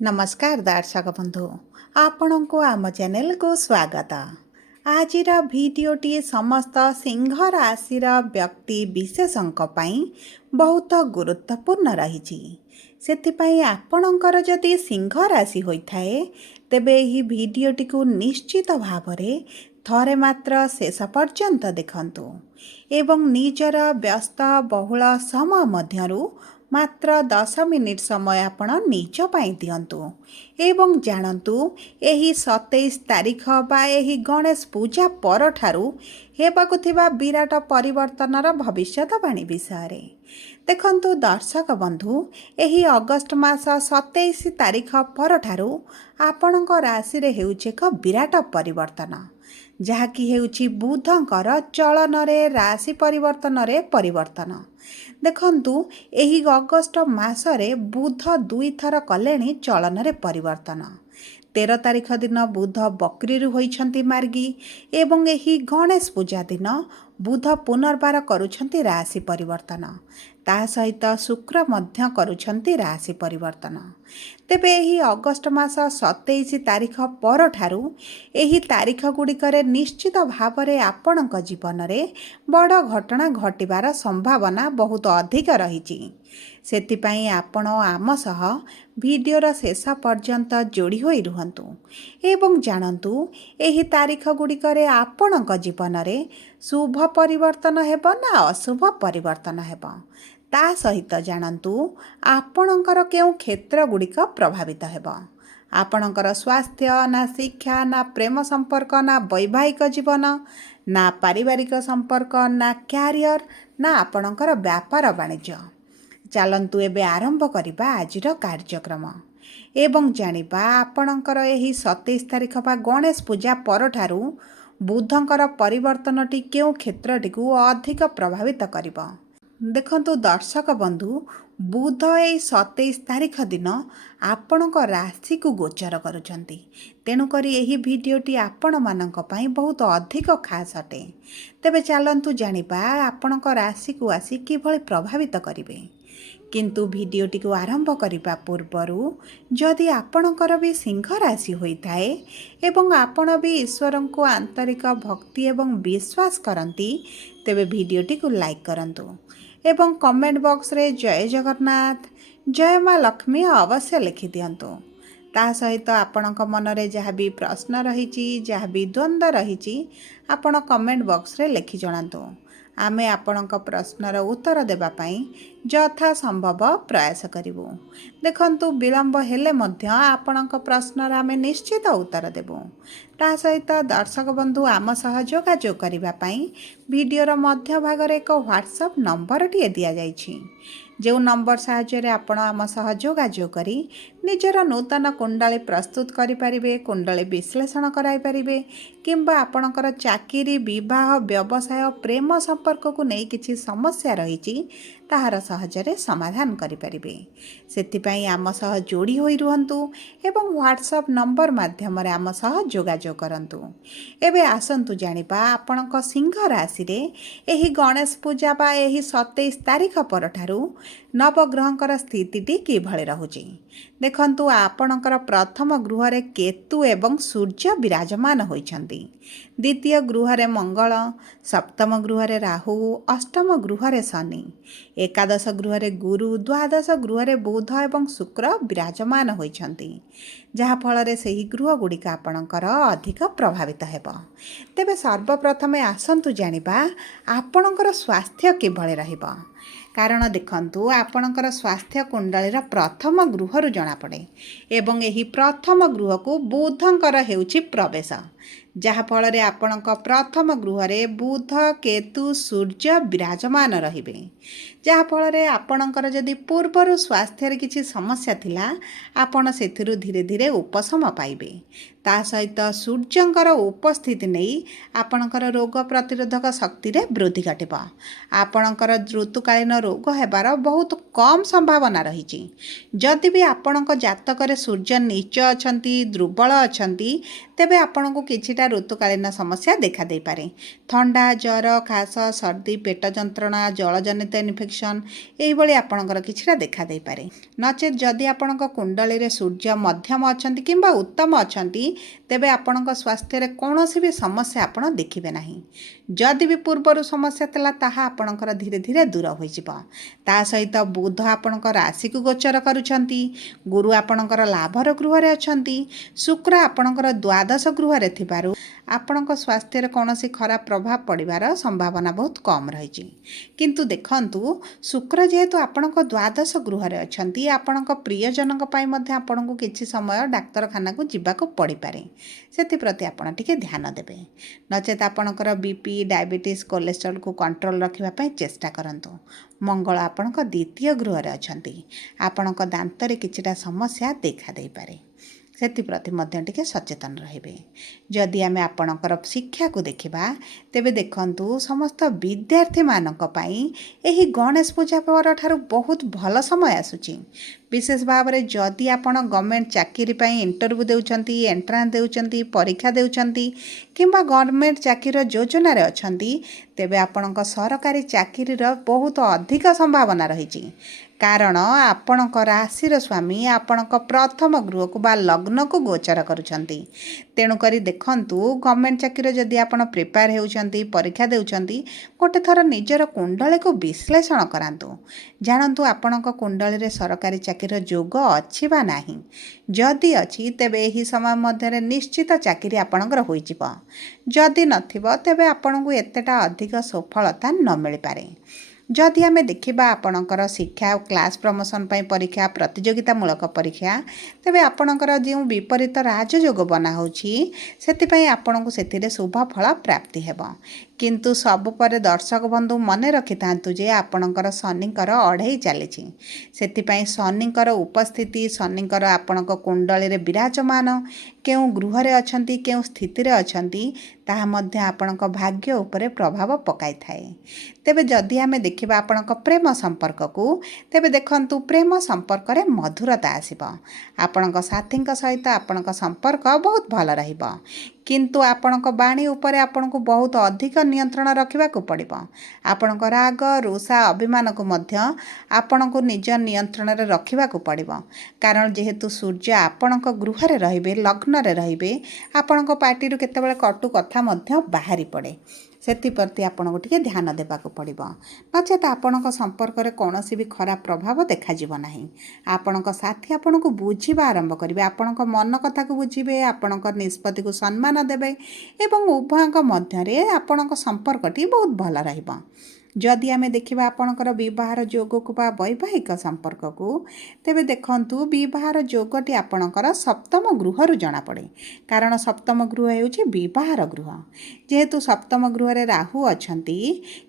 नमस्कार दर्शक बंधु आपण को आम चैनल को स्वागत। आज भिडटी समस्त सिंह राशि व्यक्ति विशेषों बहुत गुरुत्वपूर्ण रही। से आपणकर जदि सिंह राशि होता है तेबे यही भिडटी को निश्चित भाव थरे मात्र शेष पर्यंत देखंतु एवं निजर व्यस्त बहुल समय मध्यरु मात्र 10 मिनिट समय आपण निज पाई दियंतु एवं जानतु एही 27 तारीख बा एही गणेश पूजा परठारु हेबाकु थिबा विराट परिवर्तनर भविष्यवाणी विषय देखंतु दर्शक बंधु एही अगस्त मास 27 तारीख परठारु आपणक राशि रे हेउचे एक विराट परिवर्तन जहाँकि हेउची बुधंकर चलन राशि परिवर्तन देखंतु एही अगस्त मासरे बुध दुई थर कलेनी चलन परिवर्तन 13 तारीख दिन बुध बकरी होइछंती मार्गी एवं एही गणेश पूजा दिन बुध पुनर्बार करुछंती राशि परिवर्तन ता सहित शुक्र मध्य करुछंती राशि परिवर्तन। तेबे एही अगस्त मास 27 तारीख परठारु एही तारीख गुड़िकरे निश्चित भावरे आपणक जीवन में बड़ घटना घटिबार संभावना बहुत अधिक रही। सेतिपाई आपण आम सह भिडियोर शेष पर्यंत जोड़ी होई रुहंतु एवं जानतु एही तारीख गुड़िकरे आपणक जीवन में शुभ परिवर्तन हेब ना अशुभ परिवर्तन हेब ता सहित जानतु आपणकर केउ क्षेत्र गुड़िक प्रभावित हेब। आपणकर स्वास्थ्य ना शिक्षा ना प्रेम संपर्क ना वैवाहिक जीवन ना पारिवारिक संपर्क ना क्यारियर ना आपणकर व्यापार वाणिज्य। चलंतु एबे आरंभ करिबा आजिर कार्यक्रम एवं जानिबा आपणकर एही 27 तारीख बा गणेश पूजा परठारु बुधंकर परिवर्तनटी केउ क्षेत्रटी को अधिक प्रभावित करिबो। देखंतु दर्शक बंधु बुध ए 27 तारीख दिन आपणक राशि को गोचर करुछंती तेणुकरी एही भिडियोटी आपण मानक पई बहुत अधिक खास अटे। तेबे चलंतु जानिबा आपणक राशि को आसी किभଳି प्रभावित करिवे किंतु भिडियोटी को आरंभ करने पूर्वरु जदि आपणकर भी सिंह राशि होता है एवं आपण भी ईश्वर को आंतरिक भक्ति एवं विश्वास करती तेबे भिडियोटी को लाइक करंतु एवं कमेंट बॉक्स रे जय जगन्नाथ जय माँ लक्ष्मी अवश्य लिखि दियंतु। ता सहित आपणक मनरे जहाँ भी प्रश्न रही जहाँ भी द्वंद्व रही आपण कमेंट बॉक्स रे लिखि जणांतु आमे आपणक प्रश्नर उत्तर देबा पई यथा संभव प्रयास करिवु। देखंतु विलंब हेले मध्य आपणक प्रश्नर आमे निश्चित उत्तर देबु। ता सहित दर्शक बंधु आम सह जोगाजोग करिबा पई वीडियोर मध्य भागरे एक व्हाट्सएप नंबर टिए दिया जाइछि जो नंबर साहाय्य आपण आम सह जोगाजोग करी निजर नूतन कुंडली प्रस्तुत करिपारिबे कुंडली विश्लेषण कराई पारिबे किंबा आपणकर चाकरी विवाह व्यवसाय प्रेम संपर्क को नहीं किछि समस्या रही ताहार सहजरे समाधान करिपारिबे। सेतिपई आम सह जोड़ी होई रुहंतु एवं व्हाट्सएप नंबर माध्यम रे आम सह जोगाजोग करंतु। एबे आसंतु जानिबा आपणक सिंह राशि रे एही गणेश पूजा बा एही 27 तारीख परठारु नवग्रहंकर स्थितिटी किभଳି रहुची। देखंतु आपणकर प्रथम गृह रे केतु एवं सूर्य विराजमान होइछंती द्वितीय गृह रे मंगल सप्तम गृह रे राहु अष्टम गृह रे शनि एकादश गृह रे गुरु द्वादश गृह रे बुध एवं शुक्र विराजमान होइछंती जहा फल रे सही गृह गुड़िक आपणकर अधिक प्रभावित हेब। तेबे सर्वप्रथमे आसंतु जानिबा आपणकर स्वास्थ्य किभଳି रहिबो कारण देखंतु आपणकर स्वास्थ्य कुंडलीर प्रथम गृहरु जना पड़े एवं एही प्रथम गृह को बुधंकर हेउची प्रवेश जहा फल रे आपणक प्रथम गृह रे बुध केतु सूर्य विराजमान रहिबे जहा फल रे आपणकर जदि पूर्वरु स्वास्थ्य रे किछि समस्या थिला आपण सेथिरु धीरे धीरे उपशम पाइबे ତା ସହିତ ସୂର୍ଯ୍ୟଙ୍କର ଉପସ୍ଥିତି ନେଇ ଆପଣଙ୍କର ରୋଗ ପ୍ରତିରୋଧକ ଶକ୍ତିରେ ବୃଦ୍ଧି ଘଟିବ। ଆପଣଙ୍କର ଋତୁକାଳୀନ ରୋଗ ହେବାର ବହୁତ କମ୍ ସମ୍ଭାବନା ରହିଛି। ଯଦି ବି ଆପଣଙ୍କ ଜାତକରେ ସୂର୍ଯ୍ୟ ନୀଚ ଅଛନ୍ତି, ଦୁର୍ବଳ ଅଛନ୍ତି, ତେବେ ଆପଣଙ୍କୁ କିଛିଟା ଋତୁକାଳୀନ ସମସ୍ୟା ଦେଖାଦେଇପାରେ। ଥଣ୍ଡା, ଜ୍ୱର, କାଶ, ସର୍ଦ୍ଦି, ପେଟ ଯନ୍ତ୍ରଣା, ଜଳଜନିତ ଇନଫେକ୍ସନ୍ ଏହିଭଳି ଆପଣଙ୍କର କିଛିଟା ଦେଖାଦେଇପାରେ। ନଚେତ୍ ଯଦି ଆପଣଙ୍କ କୁଣ୍ଡଳୀରେ ସୂର୍ଯ୍ୟ ମଧ୍ୟମ ଅଛନ୍ତି କିମ୍ବା ଉତ୍ତମ ଅଛନ୍ତି, ତେବେ ଆପଣଙ୍କ ସ୍ୱାସ୍ଥ୍ୟରେ କୌଣସି ବି ସମସ୍ୟା ଆପଣ ଦେଖିବେ ନାହିଁ। ଯଦି ବି ପୂର୍ବରୁ ସମସ୍ୟା ଥିଲା ତାହା ଆପଣଙ୍କର ଧୀରେ ଧୀରେ ଦୂର ହୋଇଯିବ। ତା ସହିତ ବୁଧ ଆପଣଙ୍କ ରାଶିକୁ ଗୋଚର କରୁଛନ୍ତି, ଗୁରୁ ଆପଣଙ୍କର ଲାଭର ଗୃହରେ ଅଛନ୍ତି, ଶୁକ୍ର ଆପଣଙ୍କର ଦ୍ୱାଦଶ ଗୃହରେ ଥିବାରୁ ଆପଣଙ୍କ ସ୍ୱାସ୍ଥ୍ୟରେ କୌଣସି ଖରାପ ପ୍ରଭାବ ପଡ଼ିବାର ସମ୍ଭାବନା ବହୁତ କମ୍ ରହିଛି। କିନ୍ତୁ ଦେଖନ୍ତୁ, ଶୁକ୍ର ଯେହେତୁ ଆପଣଙ୍କ ଦ୍ୱାଦଶ ଗୃହରେ ଅଛନ୍ତି, ଆପଣଙ୍କ ପ୍ରିୟଜନଙ୍କ ପାଇଁ ମଧ୍ୟ ଆପଣଙ୍କୁ କିଛି ସମୟ ଡାକ୍ତରଖାନାକୁ ଯିବାକୁ ପଡ଼ିପାରେ। ସେଥିପ୍ରତି ଆପଣ ଟିକେ ଧ୍ୟାନ ଦେବେ। ନଚେତ୍ ଆପଣଙ୍କର BP, ଡାଇବେଟିସ୍, କୋଲେଷ୍ଟ୍ରଲକୁ କଣ୍ଟ୍ରୋଲ ରଖିବା ପାଇଁ ଚେଷ୍ଟା କରନ୍ତୁ। ମଙ୍ଗଳ ଆପଣଙ୍କ ଦ୍ୱିତୀୟ ଗୃହରେ ଅଛନ୍ତି, ଆପଣଙ୍କ ଦାନ୍ତରେ କିଛିଟା ସମସ୍ୟା ଦେଖାଦେଇପାରେ। ସେଥିପ୍ରତି ମଧ୍ୟ ଟିକେ ସଚେତନ ରହିବେ। ଯଦି ଆମେ ଆପଣଙ୍କର ଶିକ୍ଷାକୁ ଦେଖିବା, ତେବେ ଦେଖନ୍ତୁ, ସମସ୍ତ ବିଦ୍ୟାର୍ଥୀମାନଙ୍କ ପାଇଁ ଏହି ଗଣେଶ ପୂଜା ପରଠାରୁ ବହୁତ ଭଲ ସମୟ ଆସୁଛି। ବିଶେଷ ଭାବରେ ଯଦି ଆପଣ ଗଭର୍ଣ୍ଣମେଣ୍ଟ ଚାକିରି ପାଇଁ ଇଣ୍ଟରଭ୍ୟୁ ଦେଉଛନ୍ତି, ଏଣ୍ଟ୍ରାନ୍ସ ଦେଉଛନ୍ତି, ପରୀକ୍ଷା ଦେଉଛନ୍ତି କିମ୍ବା ଗଭର୍ଣ୍ଣମେଣ୍ଟ ଚାକିରିର ଯୋଜନାରେ ଅଛନ୍ତି, ତେବେ ଆପଣଙ୍କ ସରକାରୀ ଚାକିରିର ବହୁତ ଅଧିକ ସମ୍ଭାବନା ରହିଛି। କାରଣ ଆପଣଙ୍କ ରାଶିର ସ୍ୱାମୀ ଆପଣଙ୍କ ପ୍ରଥମ ଗୃହକୁ ବା ଲଗ୍ନକୁ ଗୋଚର କରୁଛନ୍ତି। ତେଣୁକରି ଦେଖନ୍ତୁ, ଗଭର୍ଣ୍ଣମେଣ୍ଟ ଚାକିରିରେ ଯଦି ଆପଣ ପ୍ରିପେୟାର ହେଉଛନ୍ତି, ପରୀକ୍ଷା ଦେଉଛନ୍ତି, ଗୋଟେ ଥର ନିଜର କୁଣ୍ଡଳୀକୁ ବିଶ୍ଳେଷଣ କରାନ୍ତୁ। ଜାଣନ୍ତୁ ଆପଣଙ୍କ କୁଣ୍ଡଳୀରେ ସରକାରୀ ଚାକିରିର ଯୋଗ ଅଛି ବା ନାହିଁ। ଯଦି ଅଛି, ତେବେ ଏହି ସମୟ ମଧ୍ୟରେ ନିଶ୍ଚିତ ଚାକିରି ଆପଣଙ୍କର ହୋଇଯିବ। ଯଦି ନଥିବ, ତେବେ ଆପଣଙ୍କୁ ଏତେଟା ଅଧିକ ସଫଳତା ନ ମିଳିପାରେ। ଯଦି ଆମେ ଦେଖିବା ଆପଣଙ୍କର ଶିକ୍ଷା ଓ କ୍ଲାସ୍ ପ୍ରମୋସନ୍ ପାଇଁ ପରୀକ୍ଷା, ପ୍ରତିଯୋଗିତାମୂଳକ ପରୀକ୍ଷା, ତେବେ ଆପଣଙ୍କର ଯେଉଁ ବିପରୀତ ରାଜଯୋଗ ବନା ହେଉଛି, ସେଥିପାଇଁ ଆପଣଙ୍କୁ ସେଥିରେ ଶୁଭ ଫଳ ପ୍ରାପ୍ତି ହେବ। କିନ୍ତୁ ସବୁ ପରେ ଦର୍ଶକ ବନ୍ଧୁ ମନେ ରଖିଥାନ୍ତୁ ଯେ ଆପଣଙ୍କର ଶନିଙ୍କର ଅଢ଼େଇ ଚାଲିଛି। ସେଥିପାଇଁ ଶନିଙ୍କର ଉପସ୍ଥିତି, ଶନିଙ୍କର ଆପଣଙ୍କ କୁଣ୍ଡଳୀରେ ବିରାଜମାନ, କେଉଁ ଗୃହରେ ଅଛନ୍ତି, କେଉଁ ସ୍ଥିତିରେ ଅଛନ୍ତି, ତାହା ମଧ୍ୟ ଆପଣଙ୍କ ଭାଗ୍ୟ ଉପରେ ପ୍ରଭାବ ପକାଇଥାଏ। ତେବେ ଯଦି ଆମେ ଦେଖିବା ଆପଣଙ୍କ ପ୍ରେମ ସମ୍ପର୍କକୁ, ତେବେ ଦେଖନ୍ତୁ, ପ୍ରେମ ସମ୍ପର୍କରେ ମଧୁରତା ଆସିବ। ଆପଣଙ୍କ ସାଥୀଙ୍କ ସହିତ ଆପଣଙ୍କ ସମ୍ପର୍କ ବହୁତ ଭଲ ରହିବ। କିନ୍ତୁ ଆପଣଙ୍କ ବାଣୀ ଉପରେ ଆପଣଙ୍କୁ ବହୁତ ଅଧିକ ନିୟନ୍ତ୍ରଣ ରଖିବାକୁ ପଡ଼ିବ। ଆପଣଙ୍କ ରାଗ, ରୁଷା, ଅଭିମାନକୁ ମଧ୍ୟ ଆପଣଙ୍କୁ ନିଜ ନିୟନ୍ତ୍ରଣରେ ରଖିବାକୁ ପଡ଼ିବ। କାରଣ ଯେହେତୁ ସୂର୍ଯ୍ୟ ଆପଣଙ୍କ ଗୃହରେ ରହିବେ, ଲଗ୍ନରେ ରହିବେ, ଆପଣଙ୍କ ପାଟିରୁ କେତେବେଳେ କଟୁ କଥା ମଧ୍ୟ ବାହାରି ପଡ଼େ। ସେଥିପ୍ରତି ଆପଣଙ୍କୁ ଟିକେ ଧ୍ୟାନ ଦେବାକୁ ପଡ଼ିବ। ନଚେତ୍ ଆପଣଙ୍କ ସମ୍ପର୍କରେ କୌଣସି ବି ଖରାପ ପ୍ରଭାବ ଦେଖାଯିବ ନାହିଁ। ଆପଣଙ୍କ ସାଥୀ ଆପଣଙ୍କୁ ବୁଝିବା ଆରମ୍ଭ କରିବେ, ଆପଣଙ୍କ ମନ କଥାକୁ ବୁଝିବେ, ଆପଣଙ୍କ ନିଷ୍ପତ୍ତିକୁ ସମ୍ମାନ ଦେବେ ଏବଂ ଉଭୟଙ୍କ ମଧ୍ୟରେ ଆପଣଙ୍କ ସମ୍ପର୍କଟି ବହୁତ ଭଲ ରହିବ। ଯଦି ଆମେ ଦେଖିବା ଆପଣଙ୍କର ବିବାହର ଯୋଗକୁ ବା ବୈବାହିକ ସମ୍ପର୍କକୁ, ତେବେ ଦେଖନ୍ତୁ, ବିବାହର ଯୋଗଟି ଆପଣଙ୍କର ସପ୍ତମ ଗୃହରୁ ଜଣାପଡ଼େ। କାରଣ ସପ୍ତମ ଗୃହ ହେଉଛି ବିବାହର ଗୃହ। ଯେହେତୁ ସପ୍ତମ ଗୃହରେ ରାହୁ ଅଛନ୍ତି,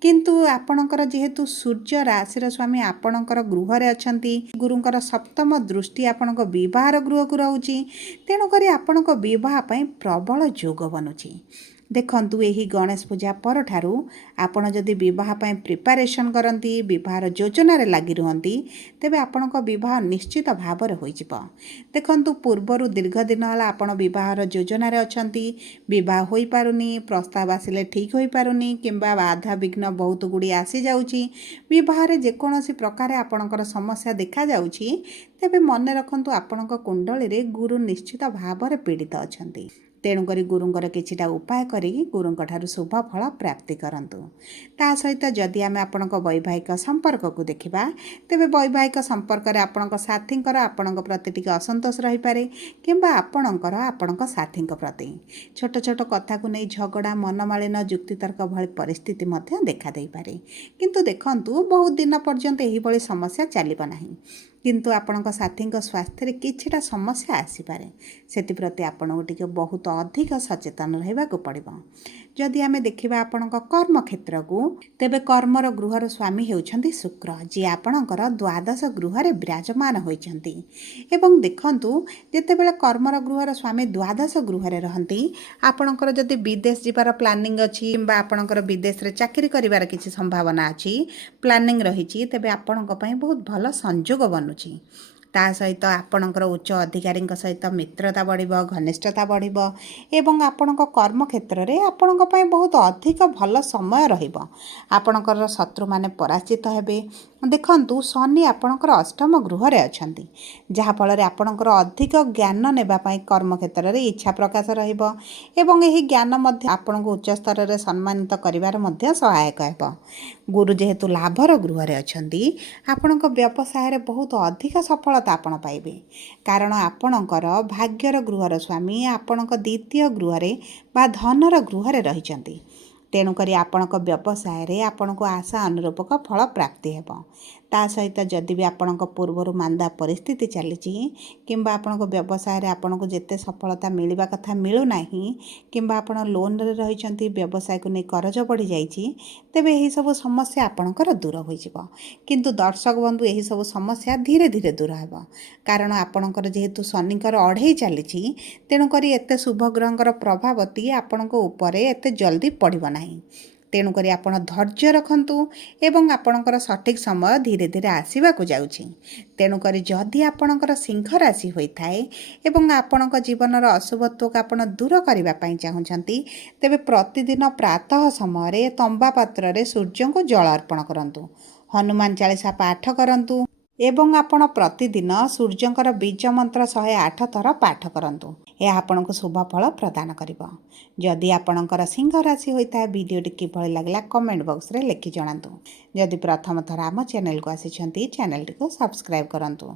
କିନ୍ତୁ ଆପଣଙ୍କର ଯେହେତୁ ସୂର୍ଯ୍ୟ ରାଶିର ସ୍ୱାମୀ ଆପଣଙ୍କର ଗୃହରେ ଅଛନ୍ତି, ଗୁରୁଙ୍କର ସପ୍ତମ ଦୃଷ୍ଟି ଆପଣଙ୍କ ବିବାହର ଗୃହକୁ ରହୁଛି। ତେଣୁକରି ଆପଣଙ୍କ ବିବାହ ପାଇଁ ପ୍ରବଳ ଯୋଗ ବନୁଛି। ଦେଖନ୍ତୁ, ଏହି ଗଣେଶ ପୂଜା ପରଠାରୁ ଆପଣ ଯଦି ବିବାହ ପାଇଁ ପ୍ରିପାରେସନ୍ କରନ୍ତି, ବିବାହର ଯୋଜନାରେ ଲାଗି ରୁହନ୍ତି, ତେବେ ଆପଣଙ୍କ ବିବାହ ନିଶ୍ଚିତ ଭାବରେ ହୋଇଯିବ। ଦେଖନ୍ତୁ, ପୂର୍ବରୁ ଦୀର୍ଘ ଦିନ ହେଲା ଆପଣ ବିବାହର ଯୋଜନାରେ ଅଛନ୍ତି, ବିବାହ ହୋଇପାରୁନି, ପ୍ରସ୍ତାବ ଆସିଲେ ଠିକ୍ ହୋଇପାରୁନି କିମ୍ବା ବାଧା ବିଘ୍ନ ବହୁତ ଗୁଡ଼ିଏ ଆସିଯାଉଛି, ବିବାହରେ ଯେକୌଣସି ପ୍ରକାରେ ଆପଣଙ୍କର ସମସ୍ୟା ଦେଖାଯାଉଛି, ତେବେ ମନେ ରଖନ୍ତୁ ଆପଣଙ୍କ କୁଣ୍ଡଳୀରେ ଗୁରୁ ନିଶ୍ଚିତ ଭାବରେ ପୀଡ଼ିତ ଅଛନ୍ତି। ତେଣୁକରି ଗୁରୁଙ୍କର କିଛିଟା ଉପାୟ କରି ଗୁରୁଙ୍କଠାରୁ ଶୁଭ ଫଳ ପ୍ରାପ୍ତି କରନ୍ତୁ। ତା ସହିତ ଯଦି ଆମେ ଆପଣଙ୍କ ବୈବାହିକ ସମ୍ପର୍କକୁ ଦେଖିବା, ତେବେ ବୈବାହିକ ସମ୍ପର୍କରେ ଆପଣଙ୍କ ସାଥୀଙ୍କର ଆପଣଙ୍କ ପ୍ରତି ଟିକେ ଅସନ୍ତୋଷ ରହିପାରେ କିମ୍ବା ଆପଣଙ୍କର ଆପଣଙ୍କ ସାଥୀଙ୍କ ପ୍ରତି ଛୋଟ ଛୋଟ କଥାକୁ ନେଇ ଝଗଡ଼ା, ମନମାଳିନ, ଯୁକ୍ତିତର୍କ ଭଳି ପରିସ୍ଥିତି ମଧ୍ୟ ଦେଖାଦେଇପାରେ। କିନ୍ତୁ ଦେଖନ୍ତୁ, ବହୁତ ଦିନ ପର୍ଯ୍ୟନ୍ତ ଏହିଭଳି ସମସ୍ୟା ଚାଲିବ ନାହିଁ। କିନ୍ତୁ ଆପଣଙ୍କ ସାଥୀଙ୍କ ସ୍ୱାସ୍ଥ୍ୟରେ କିଛିଟା ସମସ୍ୟା ଆସିପାରେ। ସେଥିପ୍ରତି ଆପଣଙ୍କୁ ଟିକେ ବହୁତ ଅଧିକ ସଚେତନ ରହିବାକୁ ପଡ଼ିବ। जदि आमे देखिबा आपणक कर्म क्षेत्र को तेबे कर्मर गृहर स्वामी हेउछन्ति शुक्र जी आपणकर द्वादश गृहरे विराजमान होइछन्ति एवं देखंतु जेतेबेले कर्मर गृहर स्वामी द्वादश गृहरे रहन्ति आपणकर जदि विदेश जिबार प्लानिंग अछि किंबा आपणकर विदेश रे चाकरी करिवार किछि संभावना अछि प्लानिंग रहिछि तेबे आपणक पई बहुत भल संजोग बनुछि ता सहित आपणकर उच्च अधिकारी सहित मित्रता बढ़ घनिष्ठता बढ़ एवं आपणक कर्म क्षेत्र में आपणक पई बहुत अधिक भल समय रहिबो आपणकर शत्रु माने पराजित हेबे देखंतु शनि आपणकर अष्टम गृहरे अछंती जहा फल आपणकर अधिक ज्ञान नेबा पई कर्म क्षेत्र में इच्छा प्रकाश रहिबो एवं एही ज्ञान मध्य आपणक उच्च स्तर रे सम्मानित करिवार मध्य सहायक हेबो गुरु जेहेतु लाभर गृहरे अछंती आपणक व्यवसाय रे बहुत अधिक सफलता आपण पाइबे कारण आपणकर भाग्यर गृहर स्वामी आपणक द्वितीय गृहरे बा धनर गृहरे रहिचंती तेणुकरी आपणक व्यवसाय रे आपणक आशा अनुरूपक फल प्राप्ति हेबो ता सहित जदि भी आपणक पूर्वर मांदा परिस्थिति चलीची किंबा आपणक व्यवसाय रे आपणक जेते सफलता मिलवा कथा मिलु नाही किंबा आपण लोन रे रहिचंती व्यवसाय को नै कर्ज बढ़ी जाईची तेबे एही सब समस्या आपणकर दूर होई जिवो किंतु दर्शक बंधु एही सब समस्या धीरे धीरे दूर हेबो कारण आपणकर जेहेतु शनिकर अढ़ई चलीची तेणुकरी एते शुभ ग्रहंकर प्रभावती आपणक उपरे एते जल्दी पड़िबो नाही तेणुकरी आपण धैर्य रखंतु एवं आपणकर सठिक समय धीरे धीरे आसीबाकू जाउछि तेणुकरी जदि आपणकर सिंह राशि होइथाए एवं आपणक जीवनर अशुभत्व को आपण दूर करबा पई चाहुचंती तेबे प्रतिदिन प्रातः समय रे तंबा पात्र रे सूर्य को जल अर्पण करंतु हनुमान चालीसा पाठ करंतु एवं आपण प्रतिदिन सूर्यंकर बीज मंत्र 108 थर पाठ करंतु यह आपनको शुभ फल प्रदान करिबो जदि आपणकर सिंह राशि होइता वीडियोटी किभଳି लागला कमेंट बॉक्स रे लिखि जणांतु जदि प्रथम थर आम चैनल को आसीछंती चैनल को सब्सक्राइब करंतु।